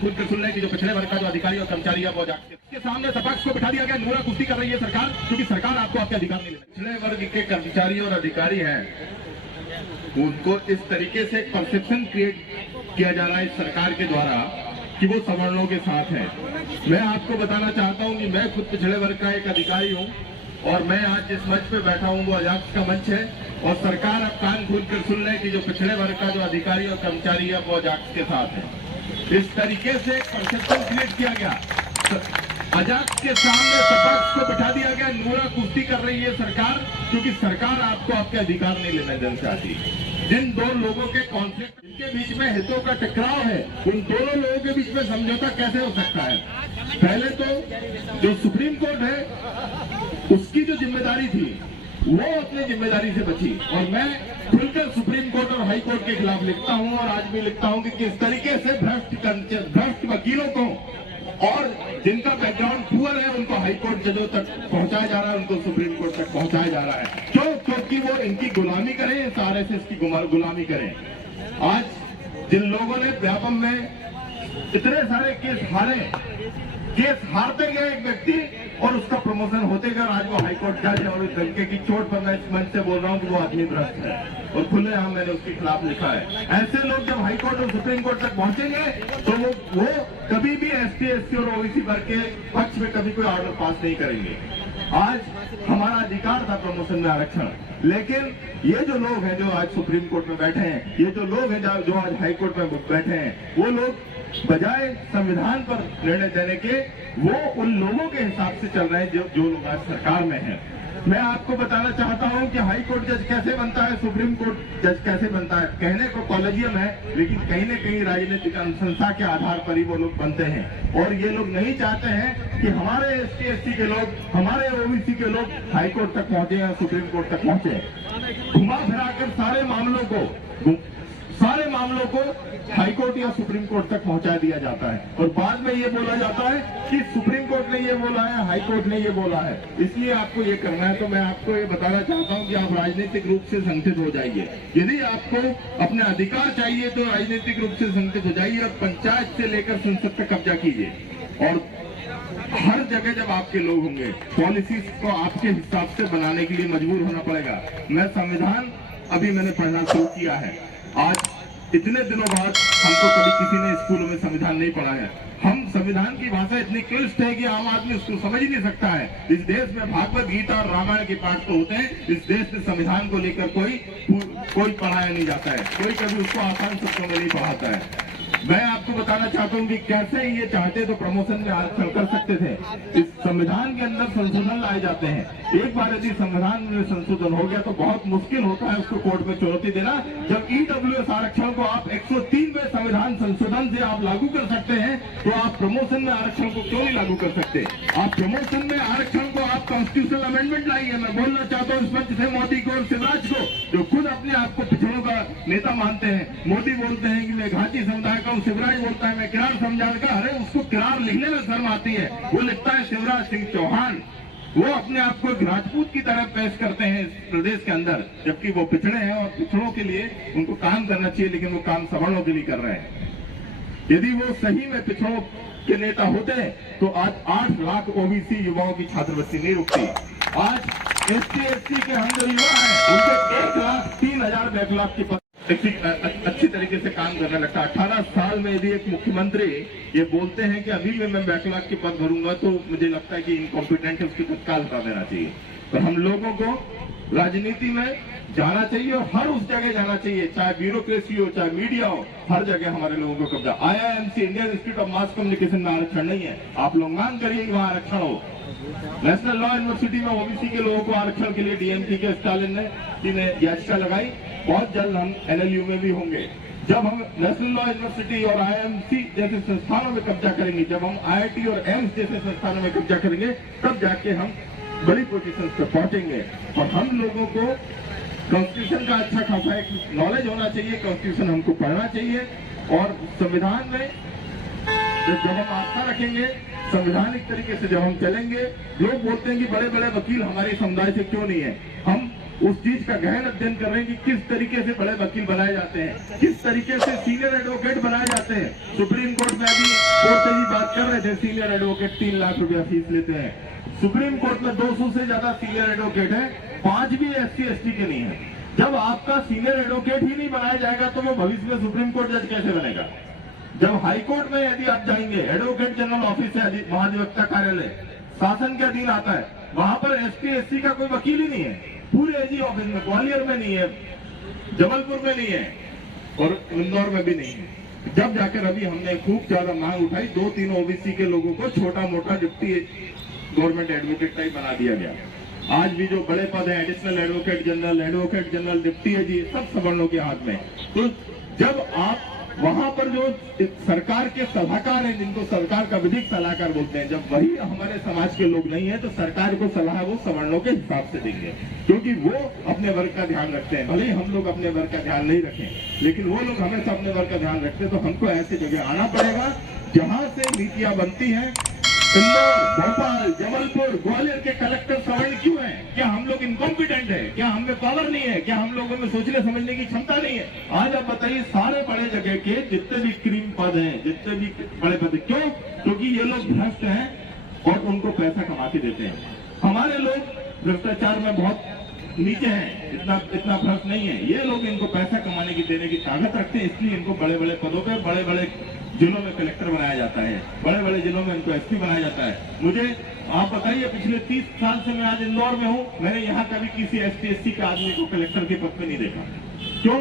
खोल कर सुन लें कि जो पिछड़े वर्ग का जो अधिकारी और कर्मचारी है वो जागते के सामने सपक्ष को बिठा दिया गया, नूरा कुश्ती कर रही है सरकार, क्योंकि सरकार आपको आपके अधिकार नहीं लेती। पिछड़े वर्ग के कर्मचारी और अधिकारी हैं, उनको इस तरीके से परसेप्शन क्रिएट किया जा रहा है सरकार के द्वारा कि वो सवर्णों के साथ है। मैं आपको बताना चाहता हूं कि मैं खुद पिछड़े वर्ग का एक अधिकारी हूं और मैं आज जिस मंच पे बैठा हूं वो अजाक्स का मंच है और सरकार अब कान खोल कर सुन ले कि जो पिछड़े वर्ग का जो अधिकारी और कर्मचारी है वो अजाक्स के साथ है। इस तरीके से परसेप्शन क्रिएट किया गया, अजाक्स के सामने सपक्ष को बिठा दिया गया, नूरा कुश्ती कर रही है सरकार, क्योंकि सरकार आपको आपके अधिकार नहीं लेना देना चाहती। जिन दो लोगों के कॉन्फ्लिक्ट, इनके बीच में हितों का टकराव है, उन दोनों लोगों के बीच में समझौता कैसे हो सकता है? पहले तो जो सुप्रीम कोर्ट है उसकी जो जिम्मेदारी थी वो अपनी जिम्मेदारी से बची और मैं खुलकर सुप्रीम कोर्ट और हाई कोर्ट के खिलाफ लिखता हूं और आज भी लिखता हूं कि किस तरीके से भ्रष्ट वकीलों को और जिनका बैकग्राउंड पुअर है उनको हाई कोर्ट जजों तक पहुंचाया जा रहा है, उनको सुप्रीम कोर्ट तक पहुंचाया जा रहा है। क्यों? क्योंकि वो इनकी गुलामी करें, इस आरएसएस की गुलामी करें। आज जिन लोगों ने व्यापम में इतने सारे केस हारते गए एक व्यक्ति और उसका प्रमोशन होते गए, आज वो हाईकोर्ट जज है और इस तरीके की चोट पर मैं इस मंच से बोल रहा हूं कि वो आदमी भ्रष्ट है और खुलेआम मैंने उसके खिलाफ लिखा है। ऐसे लोग जब हाईकोर्ट और सुप्रीम कोर्ट तक पहुंचेंगे तो वो कभी भी एसटी और ओबीसी वर्ग के पक्ष में कभी कोई ऑर्डर पास नहीं करेंगे। आज हमारा अधिकार था प्रमोशन में आरक्षण, लेकिन ये जो लोग हैं जो आज सुप्रीम कोर्ट में बैठे हैं, ये जो लोग हैं जो आज हाई कोर्ट में बैठे हैं, वो लोग बजाय संविधान पर निर्णय देने के वो उन लोगों के हिसाब से चल रहे हैं जो लोग आज सरकार में हैं। मैं आपको बताना चाहता हूं कि हाई कोर्ट जज कैसे बनता है, सुप्रीम कोर्ट जज कैसे बनता है। कहने को कॉलेजियम है, लेकिन कहीं न कहीं राजनीतिक अनुशंसा के आधार पर ही वो लोग बनते हैं और ये लोग नहीं चाहते हैं कि हमारे ST के लोग, हमारे ओबीसी के लोग हाई कोर्ट तक पहुंचे या सुप्रीम कोर्ट तक पहुंचे। घुमा फिराकर सारे मामलों को हाई कोर्ट या सुप्रीम कोर्ट तक पहुंचा दिया जाता है और बाद में ये बोला जाता है कि सुप्रीम कोर्ट ने ये बोला है, हाई कोर्ट ने ये बोला है, इसलिए आपको ये करना है। तो मैं आपको ये बताना चाहता हूं कि आप राजनीतिक रूप से संगठित हो जाइए। यदि आपको अपने अधिकार चाहिए तो राजनीतिक रूप से संगठित हो जाइए और पंचायत से लेकर संसद तक कब्जा कीजिए और हर जगह जब आपके लोग होंगे, पॉलिसीज को आपके हिसाब से बनाने के लिए मजबूर होना पड़ेगा। मैं संविधान अभी मैंने पढ़ना शुरू किया है। आज इतने दिनों बाद हमको कभी किसी ने स्कूलों में संविधान नहीं पढ़ा है। हम संविधान की भाषा इतनी क्लिष्ट है कि आम आदमी उसको समझ ही नहीं सकता है। इस देश में भागवत गीता और रामायण के पाठ तो होते हैं, इस देश में संविधान को लेकर कोई पढ़ाया नहीं जाता है, कोई कभी उसको आसान शब्दों में नहीं पढ़ाता है। मैं आपको बताना चाहता हूं कि कैसे ये चाहते तो प्रमोशन में आरक्षण कर सकते थे। इस संविधान के अंदर संशोधन लाए जाते हैं। एक बार यदि संविधान में संशोधन हो गया तो बहुत मुश्किल होता है उसको कोर्ट में चुनौती देना। जब EWS आरक्षण को आप 103 में संविधान संशोधन से आप लागू कर सकते हैं तो आप प्रमोशन में आरक्षण को क्यों नहीं लागू कर सकते? आप प्रमोशन में आरक्षण को आप कॉन्स्टिट्यूशनल अमेंडमेंट लाइए। मैं बोलना चाहता हूँ इस मंच से मोदी को और शिवराज को, जो खुद अपने आप को पिछड़ों का नेता मानते हैं। मोदी बोलते हैं कि मैं घाटी समुदाय का, शिवराज बोलता है मैं किरार समझार का। अरे उसको किरार लिखने में शर्म आती है, वो लिखता है शिवराज सिंह चौहान। वो अपने आप को एक राजपूत की तरह पेश करते हैं इस प्रदेश के अंदर, जबकि वो पिछड़े हैं और पिछड़ों के लिए उनको काम करना चाहिए, लेकिन वो काम सवर्णों के लिए कर रहे हैं। यदि वो सही में पिछड़ों के नेता होते तो आज 8 लाख ओबीसी युवाओं की छात्रवृत्ति नहीं रुकती। आज ST के हम जो युवा हैं उनके 1,03,000 बैकलॉग की अच्छी तरीके से काम करने लगता है। 18 साल में यदि एक मुख्यमंत्री ये बोलते हैं कि अभी मैं बैकलॉग के पद भरूंगा तो मुझे लगता है कि इनकॉम्पिटेंट है, उसकी तत्काल हटा देना चाहिए। तो हम लोगों को राजनीति में जाना चाहिए और हर उस जगह जाना चाहिए, चाहे ब्यूरोक्रेसी हो, चाहे मीडिया हो, हर जगह हमारे लोगों को कब्जा। IIMC Indian institute of mass communication में आरक्षण नहीं है। आप लोग मांग करिए कि वहाँ आरक्षण हो। नेशनल लॉ यूनिवर्सिटी में ओबीसी के लोगों को आरक्षण के लिए DMK के स्टालिन ने याचिका लगाई। बहुत जल्द हम LLU में भी होंगे। जब हम नेशनल लॉ यूनिवर्सिटी और IIMC जैसे संस्थानों में कब्जा करेंगे, जब हम IIT और एम्स जैसे संस्थानों में कब्जा करेंगे, तब जाके हम बड़ी पोजीशन पर पहुंचेंगे। और हम लोगों को कॉन्स्टिट्यूशन का अच्छा खासा एक नॉलेज होना चाहिए, कॉन्स्टिट्यूशन हमको पढ़ना चाहिए और संविधान में जब हम आस्था रखेंगे, संवैधानिक तरीके से जब हम चलेंगे। लोग बोलते हैं कि बड़े बड़े वकील हमारे समुदाय से क्यों नहीं है। हम उस चीज का गहन अध्ययन कर रहे हैं कि किस तरीके से बड़े वकील बनाए जाते हैं, किस तरीके से सीनियर एडवोकेट बनाए जाते हैं। सुप्रीम कोर्ट में अभी कोर्ट से ही बात कर रहे थे, सीनियर एडवोकेट 3 लाख रुपया फीस लेते हैं। सुप्रीम कोर्ट में 200 से ज्यादा सीनियर एडवोकेट है, 5 भी SC ST के नहीं है। जब आपका सीनियर एडवोकेट ही नहीं बनाया जाएगा तो वो भविष्य में सुप्रीम कोर्ट जज कैसे बनेगा? जब हाई कोर्ट में यदि आप जाएंगे, एडवोकेट जनरल ऑफिस है, महाधिवक्ता कार्यालय शासन के अधीन आता है, वहां पर ST SC का कोई वकील ही नहीं है। पूरे AG ऑफिस में, ग्वालियर में नहीं है, जबलपुर में नहीं है और इंदौर में भी नहीं है। जब जाकर अभी हमने खूब ज्यादा मांग उठाई, 2-3 OBC के लोगों को छोटा मोटा डिप्टी गवर्नमेंट एडवोकेट टाइप बना दिया गया। आज भी जो बड़े पद है, एडिशनल एडवोकेट जनरल, डिप्टी है जी, सब सवर्णों के हाथ में। तो जब आप वहां पर जो सरकार के सलाहकार हैं, जिनको सरकार का विधिक सलाहकार बोलते हैं, जब वही हमारे समाज के लोग नहीं है तो सरकार को सलाह वो सवर्णों के हिसाब से देंगे, क्योंकि वो अपने वर्ग का ध्यान रखते हैं। भले ही हम लोग अपने वर्ग का ध्यान नहीं रखें, लेकिन वो लोग हमेशा अपने वर्ग का ध्यान रखते हैं। तो हमको ऐसी जगह आना पड़ेगा जहां से नीतियां बनती हैं। इंदौर, भोपाल, जबलपुर, ग्वालियर के कलेक्टर सवर्ण क्यों हैं? क्या हम लोग इनकॉम्पिटेंट है? क्या हमें पावर नहीं है? क्या हम लोगों में सोचने समझने की क्षमता नहीं है? आज आप बताइए, सारे बड़े जगह के जितने भी क्रीम पद हैं, जितने भी बड़े पद, क्यों? क्योंकि ये लोग भ्रष्ट हैं और उनको पैसा कमा के देते हैं। हमारे लोग भ्रष्टाचार में बहुत नीचे हैं, इतना भ्रष्ट नहीं है। ये लोग इनको पैसा कमाने की, देने की ताकत रखते हैं, इसलिए इनको बड़े बड़े पदों पे, बड़े बड़े जिलों में कलेक्टर बनाया जाता है, बड़े बड़े जिलों में इनको SP बनाया जाता है। मुझे आप बताइए, पिछले 30 साल से मैं आज इंदौर में हूँ, मैंने यहाँ कभी किसी ST SC के आदमी को कलेक्टर के पद पे नहीं देखा। क्यों?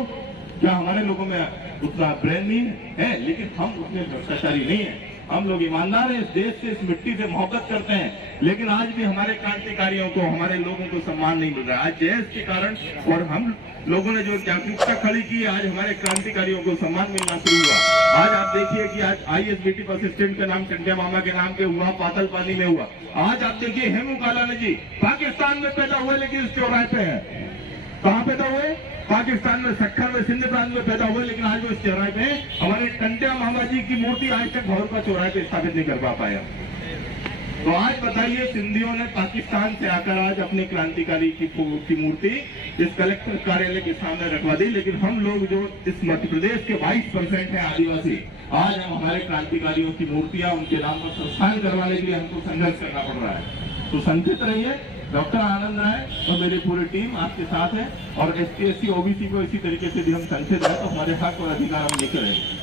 क्या हमारे लोगों में उतना ब्रेन नहीं है? लेकिन हम उतने भ्रष्टाचारी नहीं है। हम लोग ईमानदार हैं, इस देश से, इस मिट्टी से मोहब्बत करते हैं, लेकिन आज भी हमारे क्रांतिकारियों को, हमारे लोगों को सम्मान नहीं मिल रहा। आज JS के कारण और हम लोगों ने जो जागरूकता खड़ी की, आज हमारे क्रांतिकारियों को सम्मान मिलना शुरू हुआ। आज आप देखिए कि आज ISBT असिस्टेंट का नाम टंटिया मामा के नाम पे हुआ, पातल पानी में हुआ। आज आप देखिए हेमू कालानी जी पाकिस्तान में पैदा हुए, लेकिन इस चौराहे पे है। कहाँ पैदा हुए? पाकिस्तान में, सक्खर में, सिंध प्रांत में पैदा हुए, लेकिन आज वो इस चौराहे पे हमारे टंटिया मामा जी की मूर्ति आज तक भौर का चौराहे पे स्थापित नहीं कर पाया। तो आज बताइए, सिंधियों ने पाकिस्तान से आकर आज अपने क्रांतिकारी की मूर्ति इस कलेक्टर कार्यालय के सामने रखवा दी, लेकिन हम लोग जो इस मध्य प्रदेश के 22% है आदिवासी, आज हम हमारे क्रांतिकारियों की मूर्तियां उनके नाम पर संस्थान करवाने के लिए हमको संघर्ष करना पड़ रहा है। तो संचित रहिए, डॉक्टर आनंद राय और मेरी पूरी टीम आपके साथ है, और ST SC OBC को इसी तरीके से भी हम संचित है तो हमारे हक और अधिकार हम लेकर आएंगे।